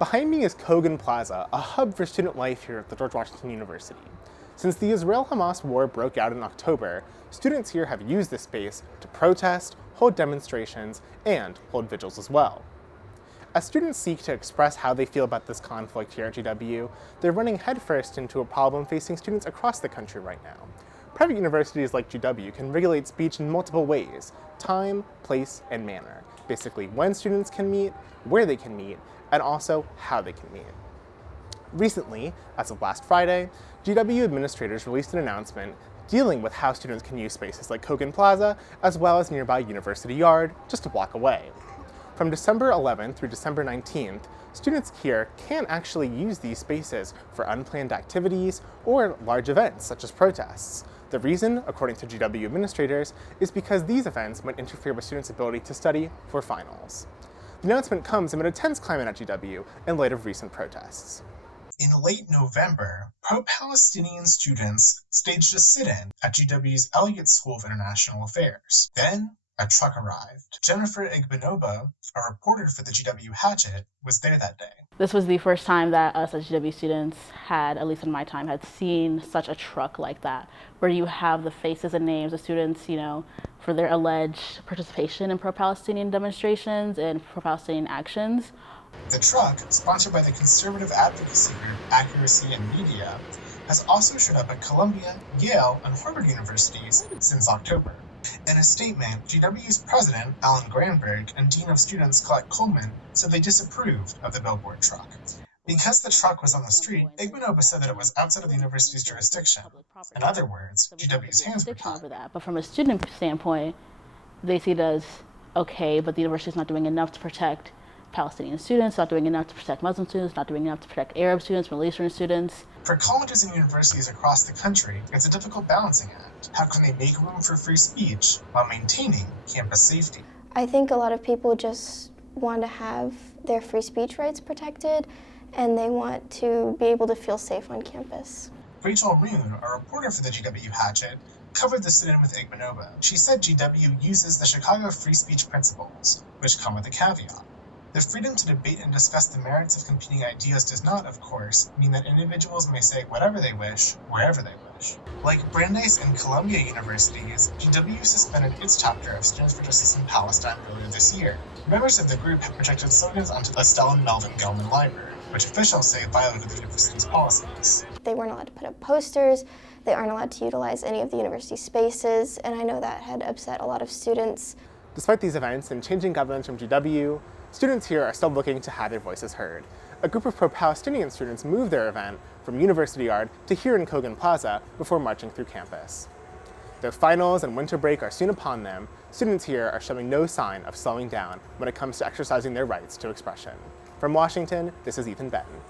Behind me is Kogan Plaza, a hub for student life here at the George Washington University. Since the Israel-Hamas War broke out in October, students here have used this space to protest, hold demonstrations, and hold vigils as well. As students seek to express how they feel about this conflict here at GW, they're running headfirst into a problem facing students across the country right now. Private universities like GW can regulate speech in multiple ways: time, place, and manner. Basically, when students can meet, where they can meet, and also how they can meet. Recently, as of last Friday, GW administrators released an announcement dealing with how students can use spaces like Kogan Plaza, as well as nearby University Yard, just a block away. From December 11th through December 19th, students here can actually use these spaces for unplanned activities or large events such as protests. The reason, according to GW administrators, is because these events might interfere with students' ability to study for finals. The announcement comes amid a tense climate at GW in light of recent protests. In late November, pro-Palestinian students staged a sit-in at GW's Elliott School of International Affairs. Then, a truck arrived. Jennifer Igbenova, a reporter for the GW Hatchet, was there that day. This was the first time that us as GW students had, at least in my time, had seen such a truck like that, where you have the faces and names of students, for their alleged participation in pro-Palestinian demonstrations and pro-Palestinian actions. The truck, sponsored by the conservative advocacy group Accuracy in Media, has also showed up at Columbia, Yale, and Harvard universities since October. In a statement, GW's president, Alan Granberg, and Dean of Students, Colette Coleman, said they disapproved of the billboard truck. Because the truck was on the street, Igbenova said that it was outside of the university's jurisdiction. In other words, GW's hands were tied. But from a student standpoint, they see it as, okay, but the university's not doing enough to protect Palestinian students, not doing enough to protect Muslim students, not doing enough to protect Arab students, Middle Eastern students. For colleges and universities across the country, it's a difficult balancing act. How can they make room for free speech while maintaining campus safety? I think a lot of people just want to have their free speech rights protected, and they want to be able to feel safe on campus. Rachel Moon, a reporter for the GW Hatchet, covered the sit-in with Igbenova. She said GW uses the Chicago free speech principles, which come with a caveat. The freedom to debate and discuss the merits of competing ideas does not, of course, mean that individuals may say whatever they wish, wherever they wish. Like Brandeis and Columbia universities, GW suspended its chapter of Students for Justice in Palestine earlier this year. Members of the group have projected slogans onto the Stella Melvin Gelman Library, which officials say violated the university's policies. They weren't allowed to put up posters, they aren't allowed to utilize any of the university spaces, and I know that had upset a lot of students. Despite these events and changing governance from GW, students here are still looking to have their voices heard. A group of pro-Palestinian students moved their event from University Yard to here in Kogan Plaza before marching through campus. Though finals and winter break are soon upon them, students here are showing no sign of slowing down when it comes to exercising their rights to expression. From Washington, this is Ethan Benn.